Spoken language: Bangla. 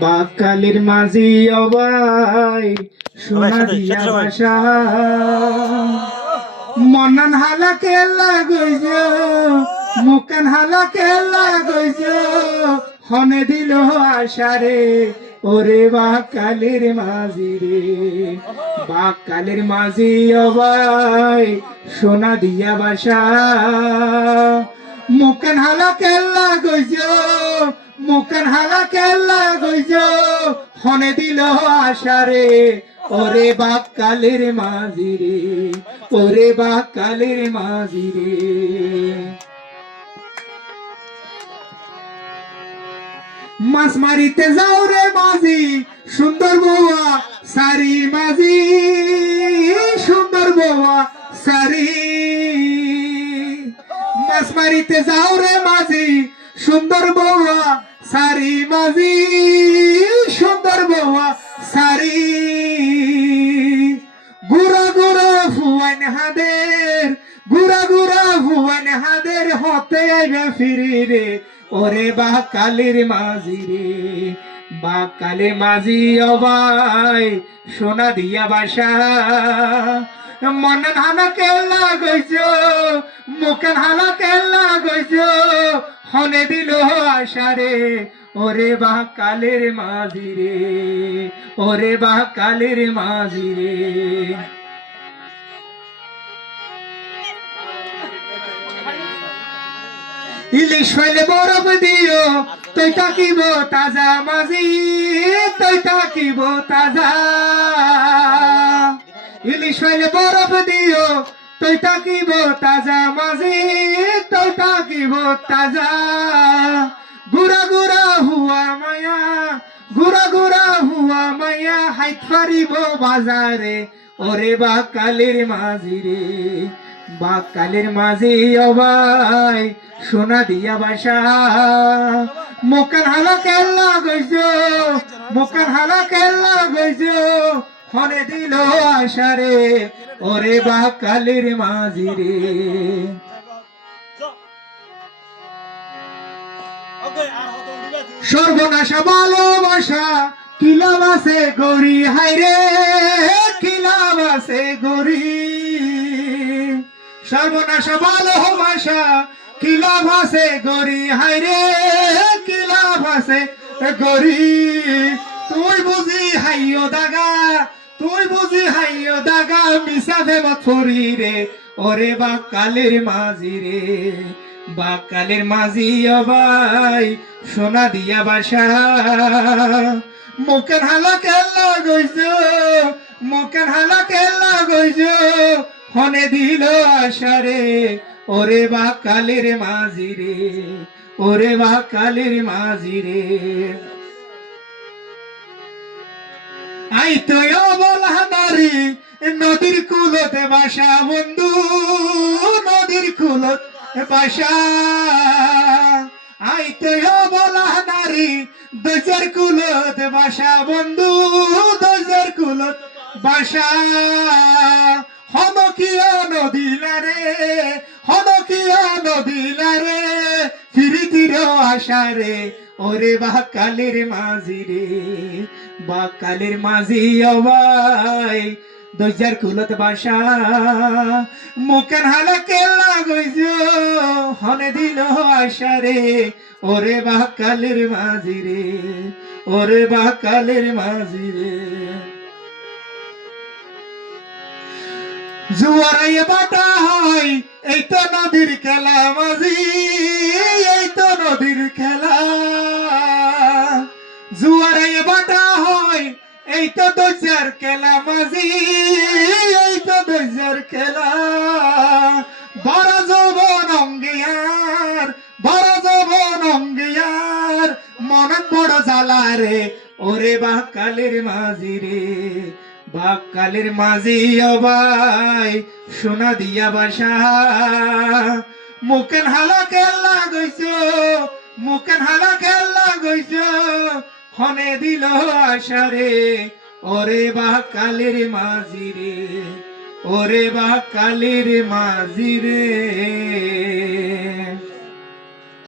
বাকালির মাঝি অবাই সোনা দিয়া বাসা মনন হালাকে লাগইজ মুকান হালাকে লাগইজ হনে দিল আশারে ওরে বাকালির মাঝি রে বাকালির মাঝি অবাই সোনা দিয়া বাসা মুকান হালাকে লাগইজ মুকান হালাকে লাগইজ হনে দিল আশারে ওরে বাকালির মাঝি রে ওরে বাকালির মাঝি রে মাছ মারিতে যাও রে মাঝি সুন্দর বউয়া সারি মাঝি সুন্দর বউয়া সারি মাছ মারিতে যাও রে মাঝি সুন্দর বউয়া সারি মাঝি সুন্দর বউয়া সারি গুড়া গুড়া ভুয়ান হাদের গুড়া গুড়া ভুয়ান হাদের হতে আইবে ফিরি রে ওরে বাকালির মাঝি রে বাকালে মাঝি অবাই সোনা দিয়া বাসা মনন হালাকে লাগইছ মুকান হালাকে লাগইছ হনে দিল আশারে ওরে বাকালের মাঝি রে ওরে বাকালের মাঝি রে ইলিশ হইলে বরফ দিও তুই থাকিব তাজা মাঝি তুই থাকিব তাজা ইলিশ হইলে বরফ দিও তুই থাকিব তাজা মাঝি তুই থাকিব তাজা গুড়া গুড়া হুয়া মায়া গুড়া গুড়া হুয়া মায়া হাইত পারিব বাজারে ওরে বাকালির মাঝি রে বাকালির মাঝি অবাই সোনা দিয়া বাসা মুকান হালাকে লাগইছ মুকান হালাকে লাগইছ হনে দিল আশারে ওরে বাকালির মাঝি রে সর্বনাশা ভালোবাসা কিলাবাসে গরি হাইরে কিলাবাসে গরি সর্বনাশা ভালোবাসা কিলাবাসে গরি হাইরে কিলাবাসে গরি তুই বুঝি হাইও দাগা তুই বুঝি হাইও দাগা মিশাবে মথরি রে ওরে বাকালের মাঝি রে বাকালের মাঝি অবাই সোনা দিয়া বাসা মুকান হালাকে লাগইছ মুকান হালাকে লাগইছ হনে দিল আশারে ওরে বাকালের মাঝি রে ওরে বাকালের মাঝি রে আই তো বলহাদারি নদীর কুলতে বাসা বন্ধু নদীর কুলত বাসা আই তো বলহাদারি দজর কুলত বাসা বন্ধু দজর কুলত বাসা হনকিয়া নদীলারে হনকিয়া নদীলারে ফিরিতির আশারে ওরে বাকালের মাঝি রে বাকালের মাঝি অবাই দজার কুলত বাসা মুকান হালাকে লাগইছ হনে দিল আশারে ওরে বাকালের মাঝি রে ওরে বাকালের মাঝি রে জুয়ারাইয়ে বাটা হয় এই তো নদীর খেলা মাঝি এই তো নদীর খেলা জুয়ারাইয়ে বাটা হয় এই তো দজার খেলা মাঝি এই তো দজার খেলা বড় যৌবন অঙ্গিয়ার বড় যৌবন অঙ্গিয়ার মনত বড় জ্বালা রে ওরে বাকালের মাঝি রে বাকালের মাঝি অবাই সোনা দিয়া বাসা মুকান হালাকে লাগইছ মুকান হালাকে লাগইছ হনে দিল আশারে ওরে বাকালের মাঝি রে ওরে বাকালের মাঝি রে।